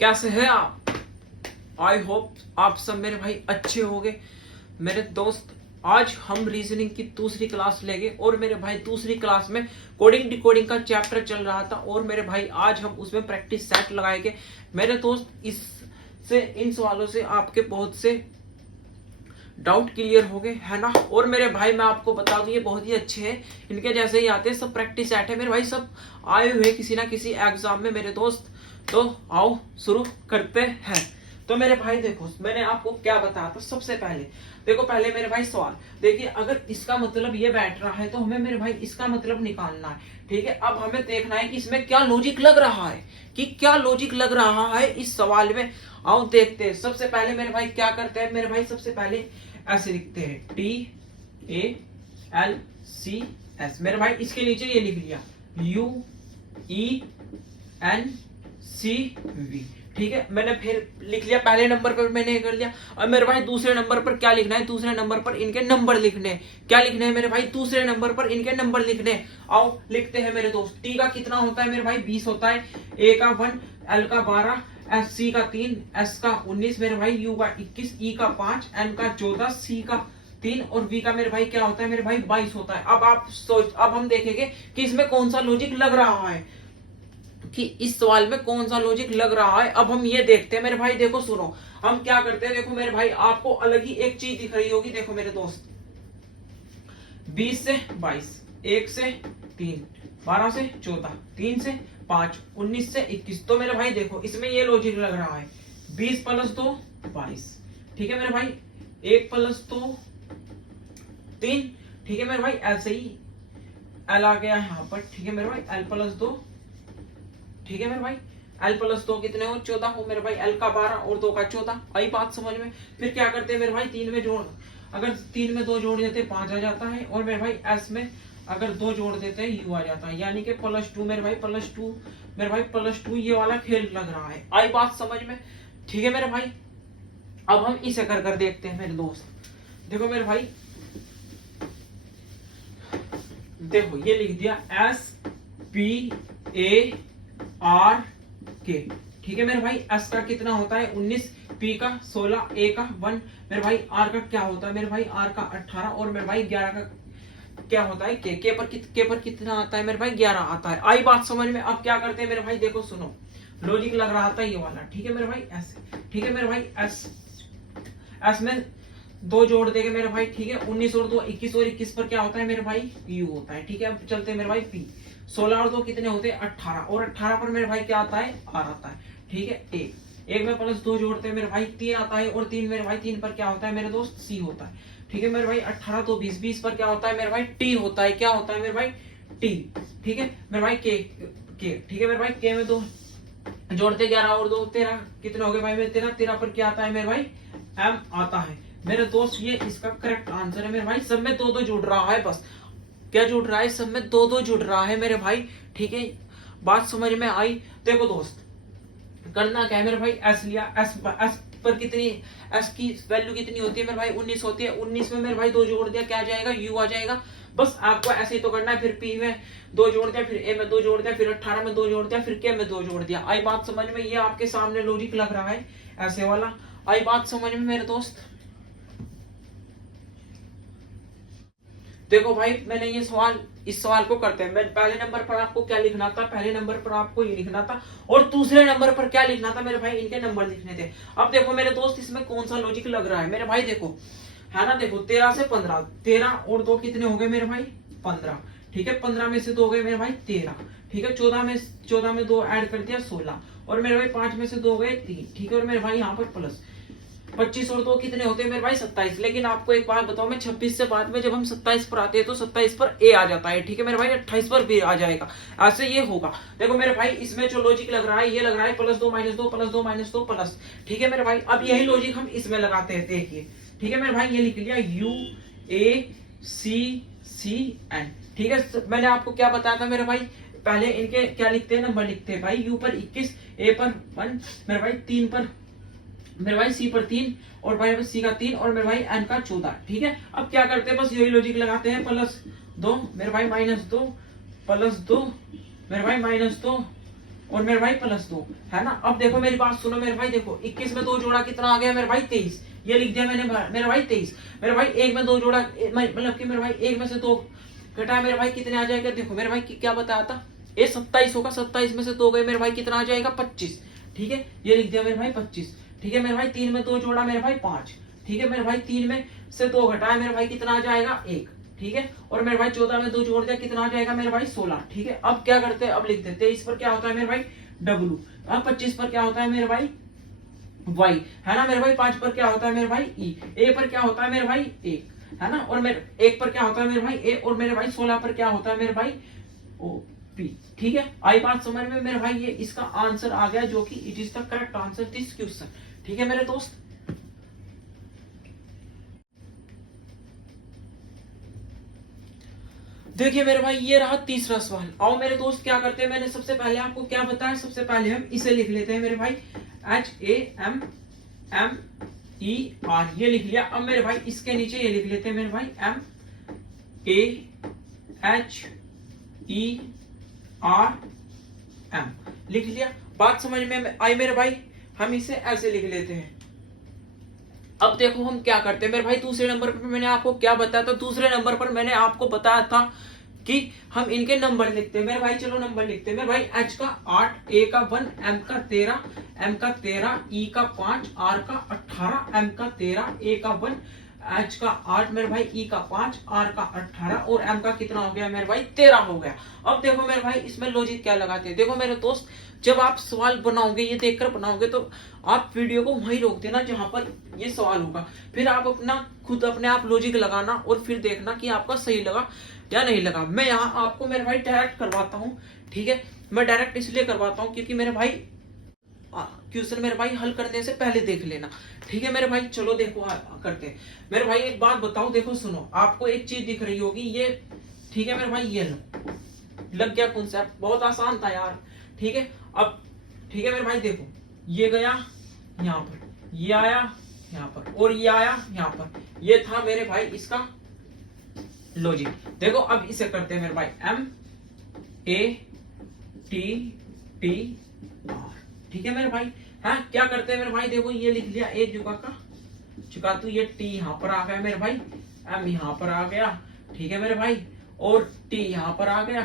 कैसे हैं आप? आई होप आप सब मेरे भाई अच्छे होंगे। मेरे दोस्त, आज हम रीजनिंग की दूसरी क्लास लेंगे और मेरे भाई दूसरी क्लास में कोडिंग डिकोडिंग का चैप्टर चल रहा था और मेरे भाई आज हम उसमें प्रैक्टिस सेट लगाएंगे। मेरे दोस्त, इससे इन सवालों से आपके बहुत से डाउट क्लियर हो गए है ना। और मेरे भाई मैं आपको बता दूं, ये बहुत ही अच्छे हैं, इनके जैसे ही आते हैं, सब प्रैक्टिस सेट है मेरे भाई, सब आए हुए किसी ना किसी एग्जाम में मेरे दोस्त। तो आओ शुरू करते हैं। तो मेरे भाई देखो, मैंने आपको क्या बताया था सबसे पहले। देखो पहले मेरे भाई सवाल देखिए, अगर इसका मतलब ये बैठ रहा है तो हमें मेरे भाई इसका मतलब निकालना है। ठीक है, अब हमें देखना है कि इसमें क्या लॉजिक लग रहा है, कि क्या लॉजिक लग रहा है इस सवाल में। आओ देखते हैं। सबसे पहले मेरे भाई क्या करते हैं, मेरे भाई सबसे पहले ऐसे लिखते हैं TALCS। मेरे भाई इसके नीचे ये लिख लिया UENCV। ठीक है, मैंने फिर लिख लिया, पहले नंबर पर मैंने कर लिया। अब मेरे भाई दूसरे नंबर पर क्या लिखना है, दूसरे नंबर पर इनके नंबर लिखने हैं। क्या लिखने हैं मेरे भाई, दूसरे नंबर पर इनके नंबर लिखने हैं। आओ लिखते हैं मेरे दोस्त। टी का कितना होता है मेरे भाई, 20 होता है। ए का 1, एल का 12, एस सी का 3, एस का 19 मेरे भाई, यू का 21, ई का 5, एन का 14, सी का 3 और वी का मेरे भाई क्या होता है मेरे भाई 22 होता है। अब आप सोच, अब हम देखेंगे कि इसमें कौन सा लॉजिक लग रहा है, कि इस सवाल में कौन सा लॉजिक लग रहा है। अब हम ये देखते हैं मेरे भाई। देखो सुनो, हम क्या करते हैं। देखो मेरे भाई, आपको अलग ही एक चीज दिख रही होगी। देखो मेरे दोस्त, 20 से 22, 1 से 3, 12 से 14, 3 से 5, 19 से 21। तो मेरे भाई देखो, इसमें ये लॉजिक लग रहा है 20 + 2 22। ठीक है मेरे भाई, 1 + 2 3। ठीक है मेरे भाई, ऐसे ही एल आ गया यहाँ पर। ठीक है मेरे भाई, एल + 2। ठीक है मेरे भाई, एल + 2 कितने हो, 14 हो मेरे भाई। एल का 12 और 2 का 14। आई बात समझ में। फिर क्या करते हैं मेरे भाई, 3 में जोड़, अगर 3 में 2 जोड़ देते 5 आ जाता है। और मेरे भाई एस में अगर 2 जोड़ देते हैं यू आ जाता है, यानी कि +2 मेरे भाई, +2 मेरे भाई, +2। ये वाला खेल लग रहा है। आई बात समझ में। ठीक है मेरे भाई, अब हम इसे कर कर देखते हैं मेरे दोस्त। देखो मेरे भाई, देखो ये लिख दिया SPARK। ठीक है मेरे भाई, एस का कितना होता है 19, पी का 16, ए का 1 मेरे भाई, आर का क्या होता है मेरे भाई, आर का 18 और मेरे भाई 11 का क्या होता है के पर कितना आता है मेरे भाई, 11 आता है। आई बात समझ में। अब क्या करते हैं मेरे भाई, देखो सुनो, लॉजिक लग रहा था ये वाला। ठीक है मेरे भाई, ऐसे। ठीक है मेरे भाई, एस में 2 जोड़ देंगे मेरे भाई। ठीक है, 19 और 2 21 और 21 पर क्या होता है मेरे भाई, यू होता है। ठीक है, अब चलते हैं मेरे भाई पी। 16 और 2 कितने होते हैं 18 और 18 पर मेरे भाई क्या आता है, आर आता है। ठीक है, एक में +2 जोड़ते हैं मेरे भाई, 3 आता है। और 3 मेरे भाई, 3 पर क्या होता है मेरे दोस्त, सी होता है। ठीक है मेरे भाई, 18 तो 20, 20 पर क्या होता है मेरे भाई, टी होता है। क्या होता है मेरे भाई, टी। ठीक है मेरे भाई, के। ठीक है मेरे भाई, के में 2 जोड़ते 11 और 2 13, कितने हो गए भाई मेरे 13। 13 पर क्या आता है मेरे भाई, एम आता है मेरे दोस्त। ये इसका करेक्ट आंसर है मेरे भाई। सब में 2 2 जुड़ रहा है, बस क्या जुड़ रहा है, सब में 2 2 जुड़ रहा है मेरे भाई। ठीक है, बात समझ में आई। देखो दोस्त, करना क्या है मेरे भाई, एस लिया। एस पर कितनी, एस की वैल्यू कितनी होती है मेरे भाई, 19 होती है। 19 में मेरे भाई 2 जोड़ दिया, क्या आ जाएगा, यू आ जाएगा। बस आपको ऐसे ही तो करना है। फिर पी में 2 जोड़ दिया, फिर ए में 2 जोड़ दिया, फिर 18 में 2 जोड़ दिया, फिर के में 2 जोड़ दिया। आई बात समझ में। ये आपके सामने लॉजिक लग रहा है ऐसे वाला। आई बात समझ में मेरे दोस्त। देखो भाई, मैंने ये सवाल, इस सवाल को करते हैं। मैं पहले नंबर पर आपको क्या लिखना था, पहले नंबर पर आपको ये लिखना था। और दूसरे नंबर पर क्या लिखना था मेरे भाई, इनके नंबर लिखने थे। अब देखो मेरे दोस्त, इसमें कौन सा लॉजिक लग रहा है मेरे भाई। देखो है ना, देखो 13 से 15, 13 और 2 कितने हो गए मेरे भाई, 15। ठीक है, 15 में से 2 गए मेरे भाई 13। ठीक है, 14 में 2 ऐड कर दिया 16 और मेरे भाई 5 में से 2 गए 3। ठीक है, और मेरे भाई यहाँ पर प्लस 25 और 2 कितने होते हैं मेरे भाई, 27। लेकिन आपको एक बात बताओ, मैं 26 से बाद में जब हम 27 पर आते हैं तो 27 पर ए आ जाता है। ठीक है मेरे भाई, 28 पर बी आ जाएगा। ऐसे ये होगा। देखो मेरे भाई, इसमें जो लॉजिक लग रहा है, ये लग रहा है +2 -2 +2 -2 प्लस। ठीक है मेरे भाई, अब यही लॉजिक हम इसमें लगाते हैं। देखिए, ठीक है मेरे भाई, ये लिख लिया UACCN। ठीक है, मैंने आपको क्या बताया था मेरे भाई, पहले इनके क्या लिखते हैं, नंबर लिखते हैं भाई। यू पर 21, ए पर 1 मेरे भाई, 3 पर मेरे भाई, सी पर 3 और भाई सी का 3 और मेरे भाई एन का 14। ठीक है, अब क्या करते हैं, बस यही लॉजिक लगाते हैं। +2 मेरे भाई -2 +2 मेरे भाई -2 और मेरे भाई +2, है ना। अब देखो मेरी बात सुनो मेरे भाई, देखो 21 में 2 जोड़ा कितना आ गया मेरे भाई 23, ये लिख दिया मैंने मेरे भाई 23। मेरे भाई 1 में 2 जोड़ा मतलब कि मेरे भाई 1 में से 2 घटा मेरे भाई कितने आ जाएगा, देखो मेरे भाई क्या बताया था, ये 27 होगा, 27 में से 2 गए मेरे भाई कितना आ जाएगा 25, ठीक है, ये लिख दिया मेरे भाई 25, ठीक है मेरे भाई। 3 में 2 जोड़ा मेरे भाई 5, ठीक है मेरे भाई। 3 में से 2 घटाए मेरे भाई कितना आ जाएगा 1, ठीक है। और मेरे भाई 14 में 2 जोड़ दिया कितना आ जाएगा मेरे भाई 16, ठीक है। अब क्या करते हैं, अब लिखते हैं 23 पर क्या होता है मेरे भाई W, अब 25 पर क्या होता है मेरे भाई Y, है ना मेरे भाई। 5 पर क्या होता है मेरे भाई E, A पर क्या होता है मेरे भाई 1, है ना। और मेरे 1 पर क्या होता है मेरे भाई A, और मेरे भाई 16 पर क्या होता है मेरे भाई OP, ठीक है। आई बात समझ में मेरे भाई, ये इसका आंसर आ गया जो कि it is the correct answer this question, ठीक है मेरे दोस्त। देखिए मेरे भाई ये रहा तीसरा सवाल। आओ मेरे दोस्त क्या करते हैं, मैंने सबसे पहले आपको क्या बताया, सबसे पहले हम इसे लिख लेते हैं मेरे भाई HAMMER, ये लिख लिया। अब मेरे भाई इसके नीचे ये लिख लेते हैं मेरे भाई MAHERM, लिख लिया। बात समझ में आई मेरे भाई, हम इसे ऐसे लिख लेते हैं। अब देखो हम क्या करते हैं मेरे भाई, दूसरे नंबर पर मैंने आपको क्या बताया था, दूसरे नंबर पर मैंने आपको बताया था कि हम इनके नंबर लिखते हैं मेरे भाई। चलो नंबर लिखते हैं मेरे भाई। H का 8, A का 1, M का 13, E का 5, R का 18, M का 13, A का 1, H का 8 मेरे भाई, E का 5, R का 18 और M का कितना हो गया मेरे भाई 13 हो गया। अब देखो मेरे भाई इसमें लॉजिक क्या लगाते हैं, देखो मेरे दोस्त, जब आप सवाल बनाओगे, ये देखकर बनाओगे, तो आप वीडियो को वहीं रोक देना जहां पर ये सवाल होगा, फिर आप खुद अपने आप लॉजिक लगाना और फिर देखना कि आपका सही लगा या नहीं लगा। मैं यहाँ आपको मेरे भाई डायरेक्ट करवाता हूँ, ठीक है। मैं डायरेक्ट इसलिए करवाता हूँ क्योंकि मेरे भाई क्वेश्चन मेरे भाई हल करने से पहले देख लेना, ठीक है मेरे भाई। चलो देखो करते हैं मेरे भाई। एक बात बताओ, देखो सुनो, आपको एक चीज दिख रही होगी ये, ठीक है मेरे भाई, ये लो, लग गया कॉन्सेप्ट, बहुत आसान था यार, ठीक है। अब ठीक है मेरे भाई, देखो ये गया यहाँ पर, ये आया यहाँ पर, और ये आया यहाँ पर, ये था मेरे भाई इसका लॉजिक। देखो अब इसे करते हैं मेरे भाई MATTR, ठीक है मेरे भाई। हाँ क्या करते हैं मेरे भाई, देखो ये लिख लिया, एक चुका तो ये T यहाँ पर आ गया मेरे भाई, M यहाँ पर आ गया, ठीक है मेरे भाई, और T यहाँ पर आ गया,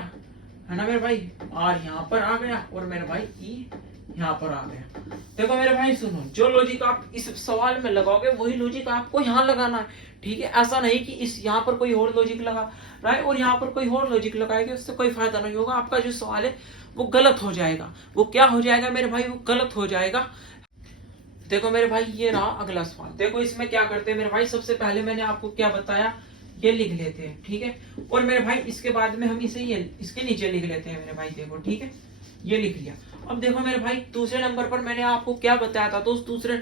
है ना मेरे भाई, R यहाँ पर आ गया, और मेरे भाई E यहाँ पर आ गया। देखो मेरे भाई सुनो, जो लॉजिक आप इस सवाल में लगाओगे वही लॉजिक आपको यहाँ लगाना है, ठीक है। ऐसा नहीं कि इस यहाँ पर कोई और लॉजिक लगा रहा है और यहाँ पर कोई और लॉजिक लगाएगा, उससे कोई फायदा नहीं होगा, आपका जो सवाल है वो गलत हो जाएगा। वो क्या हो जाएगा मेरे भाई, वो गलत हो जाएगा। देखो मेरे भाई ये रहा अगला सवाल। देखो इसमें क्या करते हैं मेरे भाई, सबसे पहले मैंने आपको क्या बताया, ये लिख लेते हैं, ठीक है। और मेरे भाई इसके बाद में हम इसे ये इसके नीचे लिख लेते हैं मेरे भाई, देखो ठीक है, ये लिख लिया। अब देखो मेरे भाई दूसरे नंबर पर मैंने आपको क्या बताया था, तो दूसरे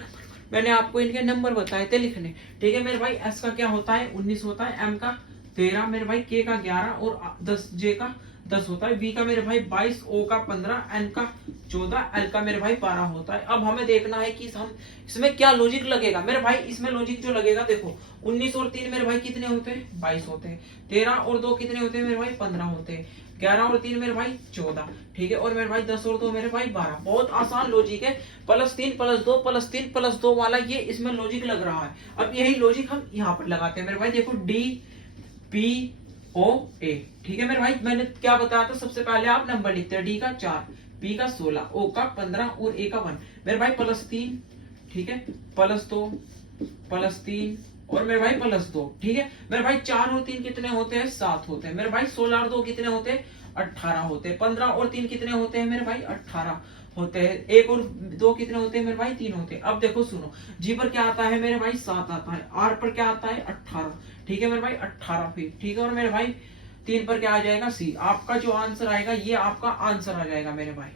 मैंने आपको इनके नंबर बताए थे लिखने, ठीक है मेरे भाई। S का क्या होता है 19 होता है, M का 13 मेरे भाई, K का 11 और 10, J का 10 होता है, B का मेरे भाई 22, O का 15, N का 14, L का मेरे भाई 12 होता है। अब हमें देखना है कि हम इसमें क्या लॉजिक लगेगा मेरे भाई। इसमें लॉजिक जो लगेगा, देखो 19 और 3 मेरे भाई कितने होते हैं 22 होते हैं, 13 और 2 कितने होते हैं मेरे भाई 15 होते हैं, 11 और 3 मेरे भाई 14, ठीक है, और मेरे भाई 10 और 2 मेरे भाई 12। बहुत आसान लॉजिक है, +3 +2 +3 +2 वाला ये इसमें लॉजिक लग रहा है। अब यही लॉजिक हम यहाँ पर लगाते हैं मेरे भाई, देखो DPOA, ठीक है मेरे भाई। मैंने क्या बताया था, सबसे पहले आप नंबर लिखते हैं, D का 4, P का 16, O का 15 और A का 1 मेरे भाई, +3, ठीक है, +2 +3 और मेरे भाई +2, ठीक है मेरे भाई। 4 और 3 कितने होते हैं 7 होते हैं मेरे भाई, 16 और 2 कितने होते हैं 18 होते हैं, 15 और 3 कितने होते हैं मेरे भाई 18 होते हैं, 1 और 2 कितने होते हैं मेरे भाई 3 होते हैं। अब देखो सुनो, G पर क्या आता है मेरे भाई 7 आता है, R पर क्या आता है 18, ठीक है मेरे भाई 18 फीट, ठीक है। और मेरे भाई 3 पर क्या आ जाएगा C। आपका जो आंसर आएगा ये आपका आंसर आ जाएगा मेरे भाई।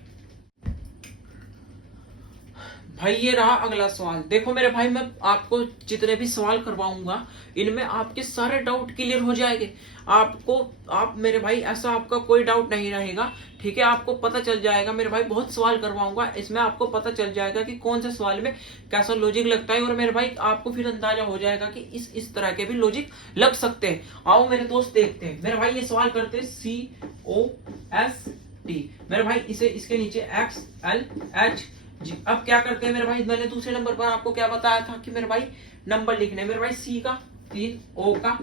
भाई ये रहा अगला सवाल। देखो मेरे भाई मैं आपको जितने भी सवाल करवाऊंगा इनमें आपके सारे डाउट क्लियर हो जाएंगे। आप मेरे भाई ऐसा आपका कोई डाउट नहीं रहेगा, ठीक है। आपको पता चल जाएगा मेरे भाई, बहुत सवाल करवाऊंगा, इसमें आपको पता चल जाएगा कि कौन से सवाल में कैसा लॉजिक लगता है, और मेरे भाई आपको फिर अंदाजा हो जाएगा कि इस तरह के भी लॉजिक लग सकते हैं। आओ मेरे दोस्त देखते हैं मेरे भाई, ये सवाल करते हैं COS टी। मेरे भाई इसे इसके नीचे एक्स एल एच जी। अब क्या करते हैं मेरे भाई, मैंने दूसरे नंबर पर आपको क्या बताया था कि मेरे भाई नंबर लिखने। मेरे भाई सी का 3, ओ का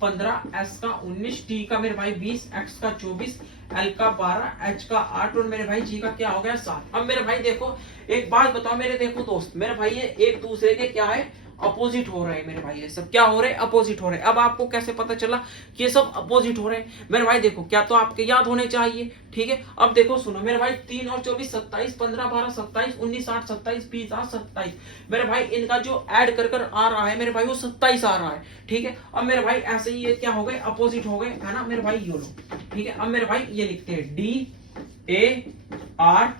15, एस का 19, टी का मेरे भाई 20, एक्स का 24, एल का 12, एच का 8 और मेरे भाई जी का क्या हो गया 7। अब मेरे भाई देखो एक बात बताओ मेरे देखो दोस्त, मेरे भाई ये एक दूसरे के क्या है अपोजिट हो रहे हैं मेरे भाई, ये सब क्या हो रहे हैं अपोजिट हो रहे हैं। अब आपको कैसे पता चला कि ये सब अपोजिट हो रहे हैं मेरे भाई, देखो क्या तो आपके याद होने चाहिए। ठीक है, अब देखो सुनो मेरे भाई 3 और 24 27, 15 12 27, 19 8 27, 20 8 27। मेरे भाई इनका जो ऐड कर आ रहा है मेरे भाई वो 27 आ रहा है। ठीक है, अब मेरे भाई ऐसे ही ये क्या हो गए अपोजिट हो गए है ना मेरे भाई, ये लो। ठीक है, अब मेरे भाई ये लिखते हैं डी ए आर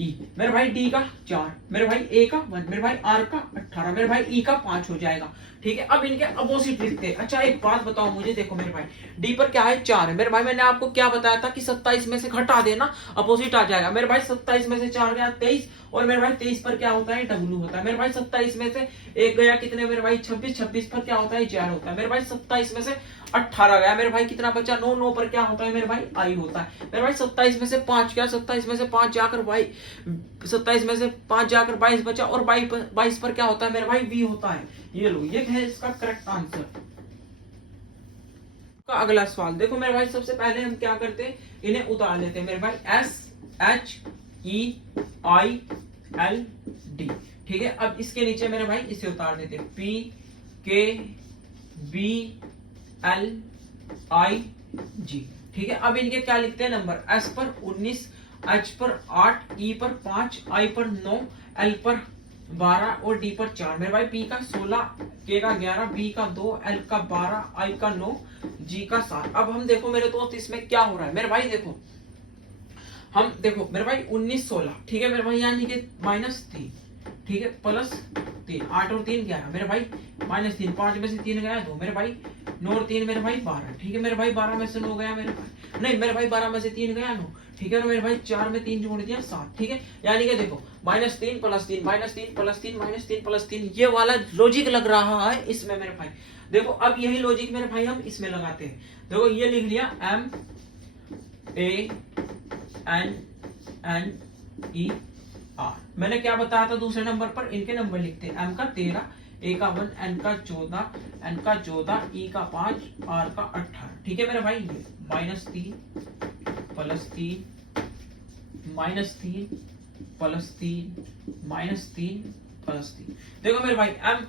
ई। मेरे भाई डी का 4, मेरे भाई ए का 1, मेरे भाई आर का 18, मेरे भाई ई का 5 हो जाएगा। ठीक है, अब इनके अपोजिट लिखते हैं। अच्छा एक बात बताओ मुझे, देखो मेरे भाई डी पर क्या है 4 है। मेरे भाई मैंने आपको क्या बताया था कि 27 में से घटा देना अपोजिट आ जाएगा। मेरे भाई 27 में से 4 गया 23 और मेरे भाई 23 पर क्या होता है डब्लू होता है। मेरे भाई 27 में से एक गया कितने मेरे भाई 26, 26 पर क्या होता है जेड होता है। मेरे भाई 27 में से 18 गया, मेरे भाई कितना बचा 9, 9 पर क्या होता है मेरे भाई आई होता है। मेरे भाई 27 में से 5 गया, 27 में से 5 जाकर भाई 27 में से 5 जाकर 22 बचा और 22 पर क्या होता है मेरे भाई वी होता है। ये लो ये है इसका करेक्ट आंसर। का अगला सवाल देखो मेरे भाई, सबसे पहले हम क्या करते हैं इन्हें उतार लेते हैं मेरे भाई S H E I L D. ठीक है, अब इसके नीचे मेरे भाई इसे उतार देते हैं पी के बी एल आई जी। ठीक है, अब इनके क्या लिखते हैं नंबर, एस पर 19, एच पर 8, ई पर 5, आई पर 9, एल पर 12 और डी पर 4। मेरे भाई पी का 16, के का 11, बी का 2, एल का 12, आई का 9, जी का 7। अब हम देखो मेरे दोस्त इसमें क्या हो रहा है मेरे भाई, देखो हम देखो मेरे भाई 19 16। ठीक है मेरे भाई यानी कि -3। ठीक है, +3, 8 और 3 11, मेरे भाई -3, 5 में से 3 गया 2, मेरे भाई 9 और 3 मेरे भाई 12। ठीक है मेरे भाई 12 में से 9 गया मेरे भाई, नहीं मेरे भाई 12 में से 3 गया 9। ठीक है, और मेरे भाई 4 में 3 जोड़ दिया 7। ठीक है, यानी कि देखो -3 +3 -3 -3 -3 +3 ये वाला लॉजिक लग रहा है इसमें मेरे भाई। देखो अब यही लॉजिक मेरे भाई हम इसमें लगाते हैं। देखो ये लिख लिया M A N N E R। मैंने क्या बताया था दूसरे नंबर पर इनके नंबर लिखते हैं, M का 13, A का 1, N का 14, N का 14, E का 5, R का 18। ठीक है मेरे भाई, ये -3 +3 -3 +3 -3 देखो मेरे भाई M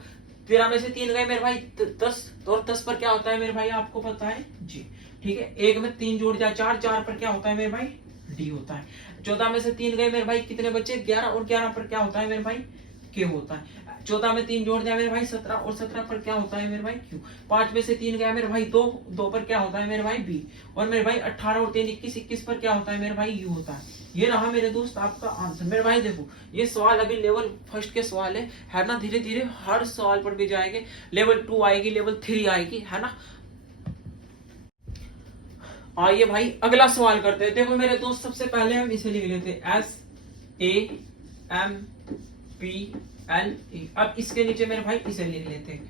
13 में से 3 गए मेरे भाई 10, और 10 पर क्या होता है मेरे भाई आपको पता है जी। ठीक है, 1 में 3 जोड़ दिया 4, 4 पर क्या होता है मेरे भाई डी होता है। 14 में से 3 गए मेरे भाई कितने बच्चे 11, और 11 पर क्या होता है मेरे भाई के होता है। 14 में 3 जोड़ दिया मेरे भाई 17, और 17 पर क्या होता है मेरे भाई क्यू। 5 में से 3 गया मेरे भाई 2, 2 पर क्या होता है मेरे भाई बी, और मेरे भाई 18 और 3 21, 21 पर क्या होता है मेरे भाई यू होता है। ये रहा मेरे दोस्त आपका आंसर। मेरे भाई देखो ये सवाल अभी लेवल 1 के सवाल है ना, धीरे धीरे हर सवाल पर भी जाएंगे, लेवल 2 आएगी, लेवल 3 आएगी, है ना। आइए भाई अगला सवाल करते हैं। देखो मेरे दोस्त सबसे पहले हम इसे लिख लेते हैं SAMPLE। अब इसके नीचे मेरे भाई इसे लिख लेते हैं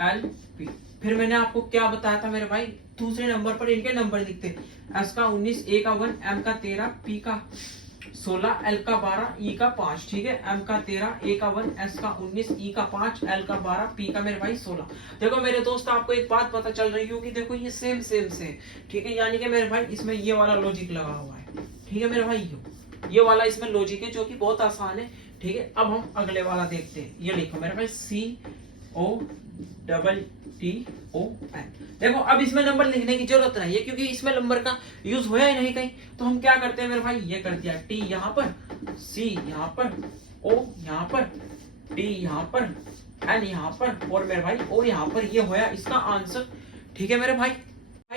MASELP। फिर मैंने आपको क्या बताया था मेरे भाई, दूसरे नंबर पर इनके नंबर लिखते हैं, S का 19, A का 1, M का 13, P का 16, L का 12, E का 5। ठीक है, M का 13, A का 1, S का 19, E का 5, L का 12, P का मेरे भाई 16। देखो मेरे दोस्त आपको एक बात पता चल रही होगी, देखो ये सेम सेम से। ठीक है, यानी कि मेरे भाई इसमें ये वाला लॉजिक लगा हुआ है। ठीक है मेरे भाई, ये वाला इसमें लॉजिक है जो कि बहुत आसान है। ठीक है, अब हम अगले वाला देखते हैं। ये लिखो मेरे भाई COTTON। देखो अब इसमें नंबर लिखने की जरूरत नहीं है क्योंकि इसमें नंबर का यूज होया ही नहीं कहीं, तो हम क्या करते हैं मेरे भाई, ये कर दिया T यहाँ पर, C यहाँ पर, O यहाँ पर, T यहाँ पर, N यहाँ पर, और मेरे भाई O यहाँ पर। ये होया इसका आंसर। ठीक है मेरे भाई,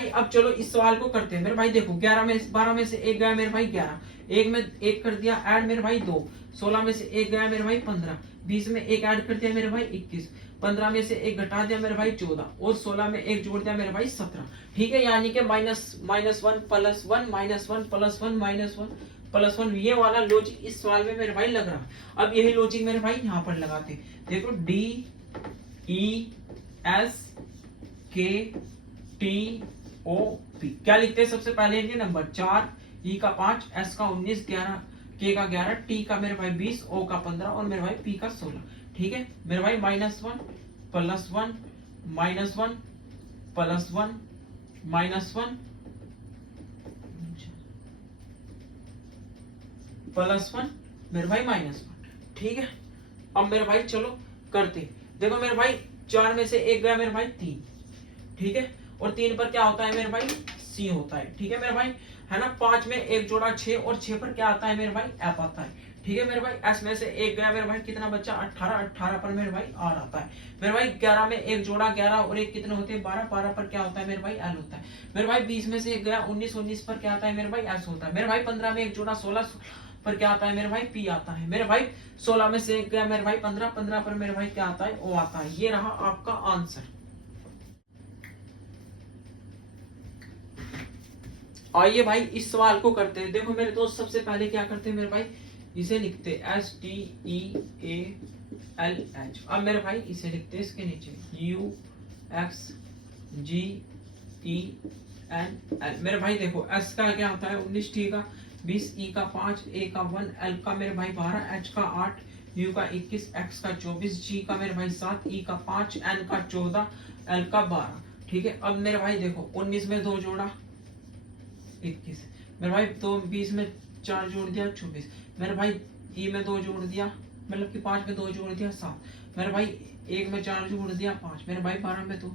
अब चलो इस सवाल को करते हैं। मेरे भाई देखो 11 में 12 में से 1 गया मेरे भाई 11, 1 में 1 कर दिया ऐड मेरे भाई 2, 16 में से 1 गया मेरे भाई 15, 20 में 1 ऐड कर दिया मेरे भाई 21, 15 में से 1 घटा दिया मेरे भाई 14, और 16 में 1 जोड़ दिया मेरे भाई 17। ठीक है, यानी कि -1 +1 -1 +1 -1 +1 ये वाला लॉजिक इस सवाल में मेरे भाई लग रहा है। अब यही लॉजिक मेरे भाई यहाँ पर लगाते हैं। देखो DESK STOP। क्या लिखते हैं सबसे पहले इनके नंबर 4, E का 5, S का 19, 11, K का 11, T का मेरे भाई 20, O का 15 और मेरे भाई P का 16। ठीक है मेरे भाई -1 +1 -1 +1 -1 +1 मेरे भाई -1। ठीक है अब मेरे भाई चलो करते। देखो मेरे भाई 4 में से 1 गया मेरे भाई 3। ठीक है और 3 पर क्या होता है मेरे भाई C होता है। ठीक है मेरे भाई है ना। 5 में 1 जोड़ा 6 और 6 पर क्या आता है मेरे भाई F आता है। ठीक है मेरे भाई S में से 1 गया मेरे भाई कितना बच्चा 18, 18 पर मेरे भाई R आता है। मेरे भाई 11 में 1 जोड़ा 11 और 1 कितने होते हैं 12, 12 पर क्या होता है मेरे भाई L होता है। मेरे भाई 20 में से 1 गया 19, 19 पर क्या आता है मेरे भाई S होता है। मेरे भाई 15 में 1 जोड़ा 16 पर क्या आता है मेरे भाई P आता है। मेरे भाई 16 में से 1 गया मेरे भाई 15, 15 पर मेरे भाई क्या आता है O आता है। ये रहा आपका आंसर। आइए भाई इस सवाल को करते हैं। देखो मेरे दोस्त सबसे पहले क्या करते हैं मेरे भाई इसे लिखते STEALH। अब मेरे भाई इसे लिखते हैं इसके नीचे UXGENL। मेरे भाई देखो S का क्या होता है 19, T का 20, E का 5, A का 1, L का मेरे भाई 12, H का 8, U का 21, X का 24, G का मेरे भाई 7, E का 5, N का 14, L का 12। ठीक है अब मेरे भाई देखो 19 में 2 जोड़ा 21, मेरे भाई 20 में 4 जोड़ दिया 24, मेरे भाई E में 2 जोड़ दिया मतलब कि 5 में 2 जोड़ दिया 7, मेरे भाई 1 में 4 जोड़ दिया 5, मेरे भाई 12 में 2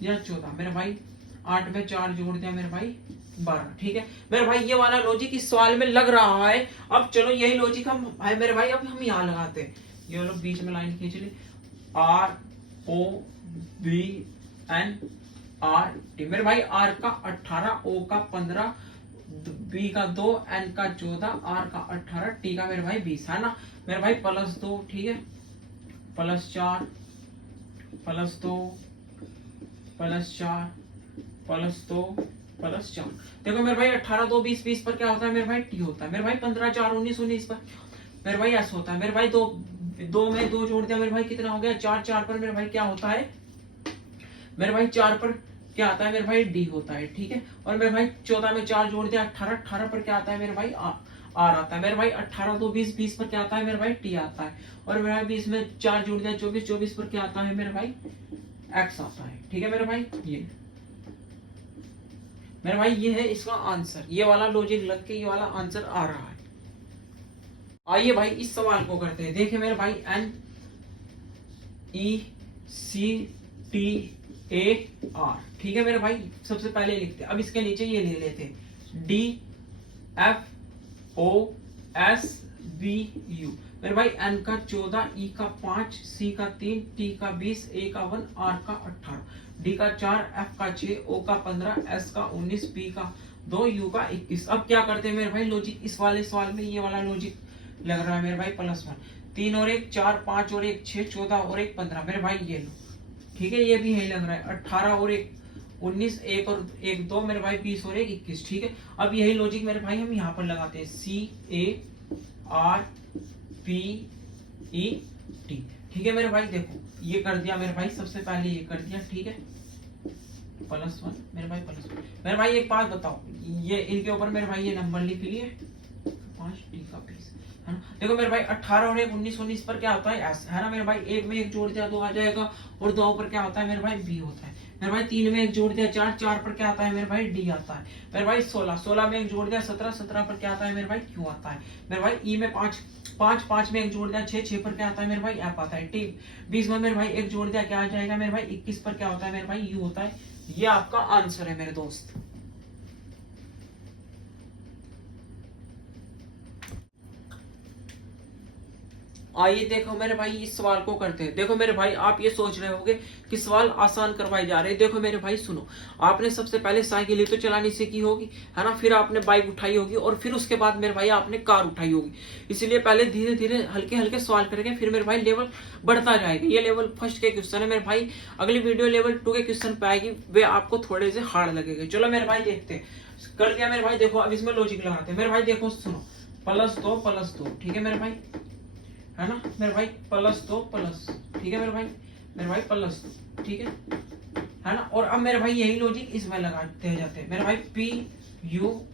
दिया 14, मेरे भाई 8 में 4 जोड़ दिया मेरे भाई 12। ठीक है मेरे भाई ये वाला लॉजिक इस सवाल में लग रहा है। अब चलो यही लॉजिक हम है मेरे भाई अब हम यहाँ लगाते हैं। ये लोग बीच में लाइन खींच ली ROBNRT। मेरे भाई R का 18, O का 15, B का 2, N का 14, R का 18, T का मेरे भाई 20 है ना। मेरे भाई +2 ठीक है +4 +2 +4 +2 +4। देखो मेरे भाई 18 2 20 20 पर क्या होता है मेरे भाई T होता है। मेरे भाई 15 4 19 19 पर मेरे भाई S होता है। मेरे भाई 2 में 2 जोड़ दिया मेरे भाई कितना हो गया 4 4 पर मेरे भाई क्या होता है मेरे भाई 4 पर क्या आता है मेरे भाई D होता है। ठीक है और मेरे भाई 14 में 4 जोड़ दिया 18 18 पर क्या आता है मेरे भाई R आता है। मेरे भाई 18 2 20 20 पर क्या आता है मेरे भाई T आता है और मेरे भाई 20 में 4 जोड़ दिया 24 24 पर क्या आता है मेरे भाई X आता है। ठीक है मेरे भाई ये मेरे भाई ये है इसका आंसर। ये वाला लॉजिक लग के ये वाला आंसर आ रहा है। आइए भाई इस सवाल को करते हैं। देखिए मेरे भाई NECTAR। ठीक है मेरे भाई सबसे पहले लिखते हैं। अब इसके नीचे ये ले लेते हैं DFOSBU। मेरे भाई N का 14, E का 5, C का 3, T का 20, A का 1, R का 18, D का 4, F का 6, O का 15, S का 19, P का 2, U का 21। अब क्या करते हैं मेरे भाई लॉजिक इस वाले सवाल में ये वाला लॉजिक लग रहा है मेरे भाई +1 3 और 1 4 5 और 1 6 14 और 1 15। मेरे भाई ये लो ठीक है ये भी यही लग रहा है 18 और 1 19 1 और 1 2 मेरे भाई 20 और 1 21। ठीक है अब यही लॉजिक मेरे भाई हम यहाँ पर लगाते हैं CARPET। ठीक है मेरे भाई देखो ये कर दिया मेरे भाई सबसे पहले ये कर दिया। ठीक है +1 मेरे भाई +1। मेरे भाई एक बात बताओ ये इनके ऊपर मेरे भाई ये नंबर लिख लिए 5 T का 20 है ना। देखो मेरे भाई 18 और 1 19 19 पर क्या होता है S है ना। मेरे भाई 1 में 1 जोड़ दिया 2 आ जाएगा और 2 पर क्या होता है मेरे भाई B होता है। मेरे भाई 3 में 1 जोड़ दिया 4 4 पर क्या आता है मेरे भाई D आता है। मेरे भाई 16 16 में 1 जोड़ दिया 17 17 पर क्या आता है मेरे भाई Q आता है। मेरे भाई E में 5 5 5 में 1 जोड़ दिया 6 6 पर क्या आता है मेरे भाई F आता है। T 20 में मेरे भाई 1 जोड़ दिया क्या आ जाएगा मेरे भाई 21 पर क्या होता है मेरे भाई U होता है। ये आपका आंसर है मेरे दोस्त। आइए देखो मेरे भाई इस सवाल को करते हैं। देखो मेरे भाई आप ये सोच रहे होंगे कि सवाल आसान करवाए जा रहे हैं। देखो मेरे भाई सुनो आपने सबसे पहले साइकिल ही तो चलानी सीखी होगी है ना। फिर आपने बाइक उठाई होगी और फिर उसके बाद मेरे भाई आपने कार उठाई होगी। इसीलिए पहले धीरे धीरे हल्के हल्के सवाल करेंगे फिर मेरे भाई लेवल बढ़ता जाएगा। ये लेवल फर्स्ट के क्वेश्चन है मेरे भाई। अगली वीडियो लेवल 2 के क्वेश्चन पे आएगी वे आपको थोड़े से हार्ड लगेंगे। चलो मेरे भाई देखते हैं कर दिया मेरे भाई। देखो अब इसमें लॉजिक लगाते हैं मेरे भाई। देखो सुनो +2 ठीक है मेरे भाई है ना। मेरे भाई +2 ठीक है मेरे भाई +2 ठीक है है ना। और अब मेरे भाई यही लॉजिक इसमें लगाते जाते हैं मेरे भाई, PURITY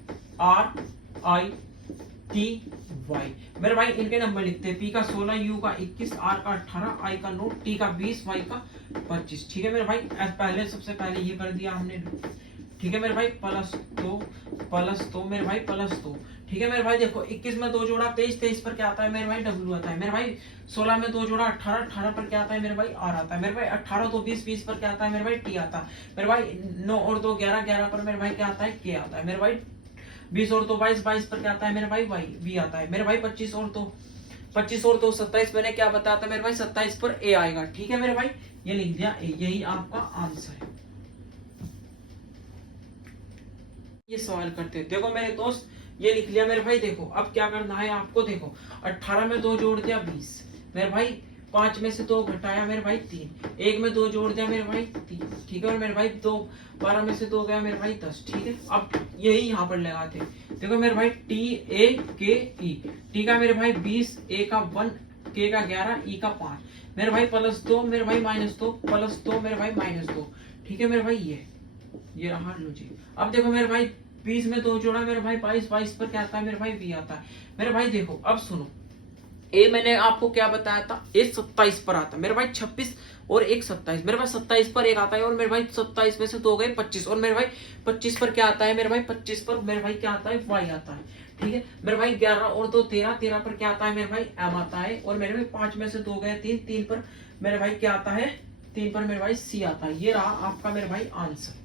मेरे भाई इनके नंबर लिखते हैं, P का 16, U का 21, R का 18, I का 9, T का 20, Y का 25। ठीक है मेरे भाई, पहले सबसे पहले ये कर दिया हमने। ठीक है मेरे भाई, प्लस 2 मेरे भाई प्लस 2। ठीक है मेरे भाई, देखो 21 में 2 जोड़ा 23, 23 पर क्या आता है मेरे भाई, W आता है मेरे भाई। 16 में 2 जोड़ा 18, 18 पर क्या आता है मेरे भाई, R आता है मेरे भाई। 18 तो 20, 20 पर क्या आता है मेरे भाई, T आता है मेरे भाई। 9 और 2 11, 11 पर मेरे भाई क्या आता है, K आता है मेरे भाई। 20 और 2 22, 22 पर क्या आता है मेरे भाई, V आता है मेरे भाई। 25 और 2 27, मैंने क्या बताया था मेरे भाई, 27 पर A आएगा। ठीक है मेरे भाई, ये लिख दिया A, यही आपका आंसर है। ये सवाल करते हैं, देखो मेरे दोस्त ये लिख लिया मेरे भाई। देखो अब क्या करना है आपको, देखो 18 में 2 जोड़ दिया 20 मेरे भाई, 5 में से 2 घटाया मेरे भाई 3, 1 में 2 जोड़ दिया मेरे भाई 3। ठीक है, और मेरे भाई 12 में से 2 गया मेरे भाई 10। ठीक है, अब यही यहाँ पर लगाते हैं। देखो मेरे भाई TAKE, T का मेरे भाई 20, A का 1, K का 11, E का 5 मेरे भाई, प्लस 2 मेरे भाई माइनस 2, प्लस 2 मेरे भाई माइनस 2। ठीक है मेरे भाई, ये रहा लॉजिक। अब देखो मेरे भाई 20 में 2 जोड़ा मेरे भाई 22, 22 पर क्या आता है मेरे भाई, V आता है मेरे भाई। देखो अब सुनो, ए मैंने आपको क्या बताया था, ए 27 पर आता है मेरे भाई। 26 और 1 27 मेरे भाई, 27 पर 1 आता है, और मेरे भाई 27 में से 2 गए 25, और मेरे भाई 25 पर क्या आता है मेरे भाई, 25 पर मेरे भाई क्या आता है, Y आता है। ठीक है मेरे भाई, 11 और 2 13, 13 पर क्या आता है मेरे भाई, M आता है, और मेरे भाई 5 में से 2 गए 3, 3 पर मेरे भाई क्या आता है, 3 पर मेरे भाई C आता है। ये रहा आपका मेरे भाई आंसर।